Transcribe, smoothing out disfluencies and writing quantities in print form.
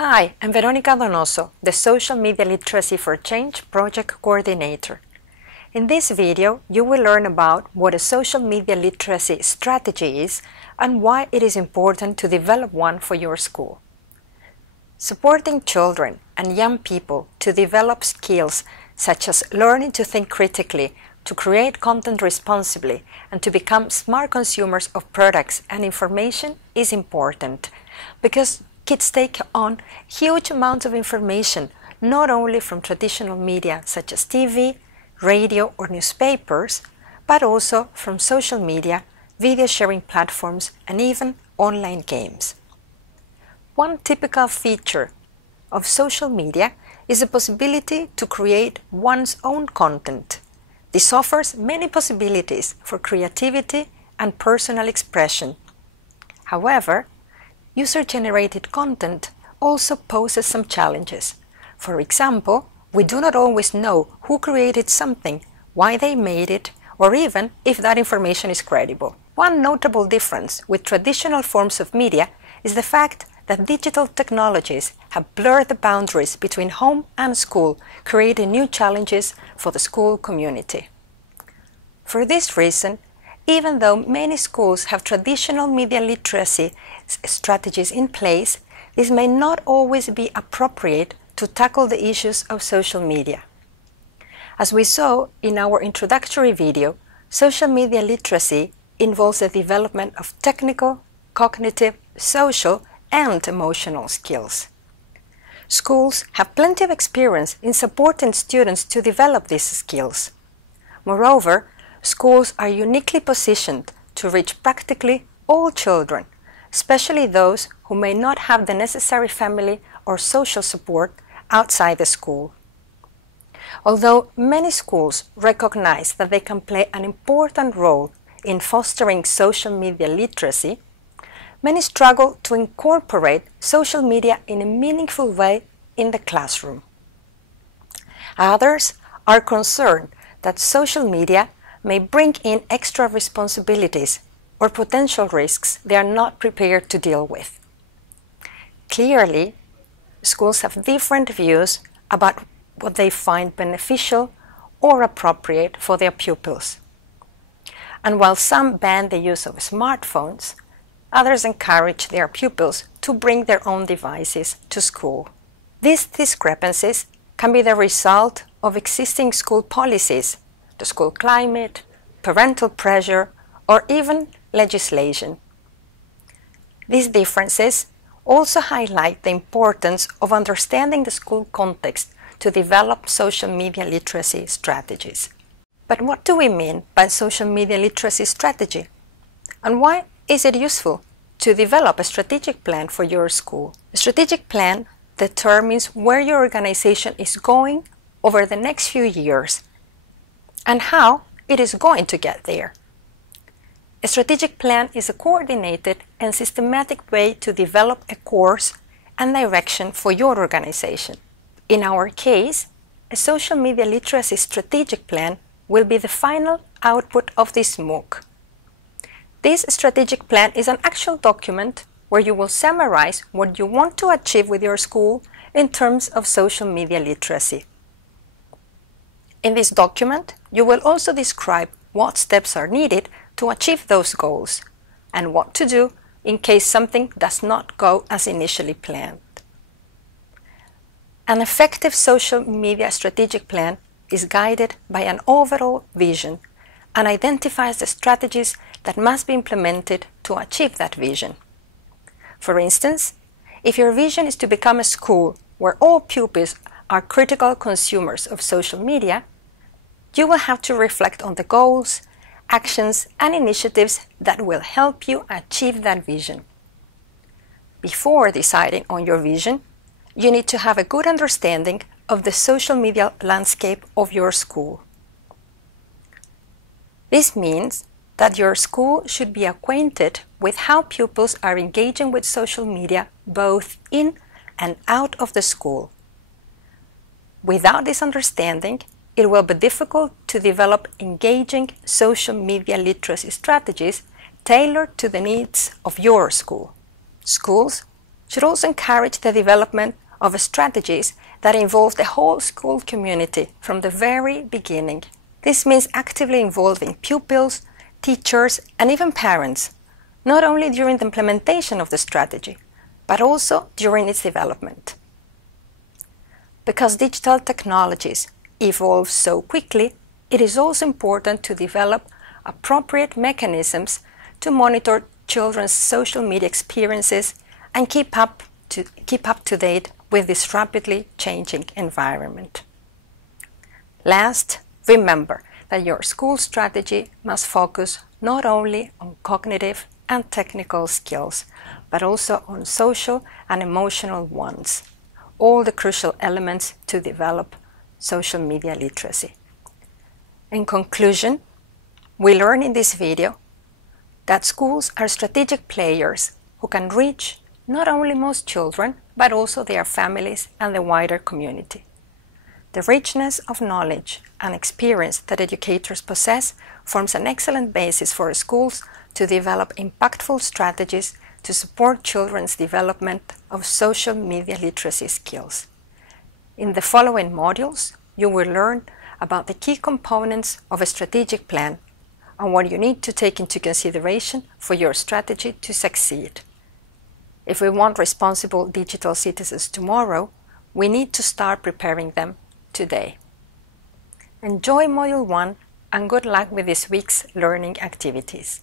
Hi, I'm Veronica Donoso, the Social Media Literacy for Change Project Coordinator. In this video, you will learn about what a social media literacy strategy is and why it is important to develop one for your school. Supporting children and young people to develop skills such as learning to think critically, to create content responsibly, and to become smart consumers of products and information is important because kids take on huge amounts of information, not only from traditional media such as TV, radio, or newspapers, but also from social media, video sharing platforms, and even online games. One typical feature of social media is the possibility to create one's own content. This offers many possibilities for creativity and personal expression. However, user-generated content also poses some challenges. For example, we do not always know who created something, why they made it, or even if that information is credible. One notable difference with traditional forms of media is the fact that digital technologies have blurred the boundaries between home and school, creating new challenges for the school community. For this reason, even though many schools have traditional media literacy strategies in place, this may not always be appropriate to tackle the issues of social media. As we saw in our introductory video, social media literacy involves the development of technical, cognitive, social, and emotional skills. Schools have plenty of experience in supporting students to develop these skills. Moreover, schools are uniquely positioned to reach practically all children, especially those who may not have the necessary family or social support outside the school. Although many schools recognize that they can play an important role in fostering social media literacy, many struggle to incorporate social media in a meaningful way in the classroom. Others are concerned that social media may bring in extra responsibilities or potential risks they are not prepared to deal with. Clearly, schools have different views about what they find beneficial or appropriate for their pupils. And while some ban the use of smartphones, others encourage their pupils to bring their own devices to school. These discrepancies can be the result of existing school policies, the school climate, parental pressure, or even legislation. These differences also highlight the importance of understanding the school context to develop social media literacy strategies. But what do we mean by social media literacy strategy? And why is it useful to develop a strategic plan for your school? A strategic plan determines where your organization is going over the next few years and how it is going to get there. A strategic plan is a coordinated and systematic way to develop a course and direction for your organization. In our case, a social media literacy strategic plan will be the final output of this MOOC. This strategic plan is an actual document where you will summarize what you want to achieve with your school in terms of social media literacy. In this document, you will also describe what steps are needed to achieve those goals and what to do in case something does not go as initially planned. An effective social media strategic plan is guided by an overall vision and identifies the strategies that must be implemented to achieve that vision. For instance, if your vision is to become a school where all pupils are critical consumers of social media, you will have to reflect on the goals, actions, and initiatives that will help you achieve that vision. Before deciding on your vision, you need to have a good understanding of the social media landscape of your school. This means that your school should be acquainted with how pupils are engaging with social media both in and out of the school. Without this understanding, it will be difficult to develop engaging social media literacy strategies tailored to the needs of your school. Schools should also encourage the development of strategies that involve the whole school community from the very beginning. This means actively involving pupils, teachers, and even parents, not only during the implementation of the strategy, but also during its development. Because digital technologies evolve so quickly, it is also important to develop appropriate mechanisms to monitor children's social media experiences and keep up to date with this rapidly changing environment. Last, remember that your school strategy must focus not only on cognitive and technical skills, but also on social and emotional ones, all the crucial elements to develop social media literacy. In conclusion, we learn in this video that schools are strategic players who can reach not only most children, but also their families and the wider community. The richness of knowledge and experience that educators possess forms an excellent basis for schools to develop impactful strategies to support children's development of social media literacy skills. In the following modules, you will learn about the key components of a strategic plan and what you need to take into consideration for your strategy to succeed. If we want responsible digital citizens tomorrow, we need to start preparing them today. Enjoy Module 1 and good luck with this week's learning activities.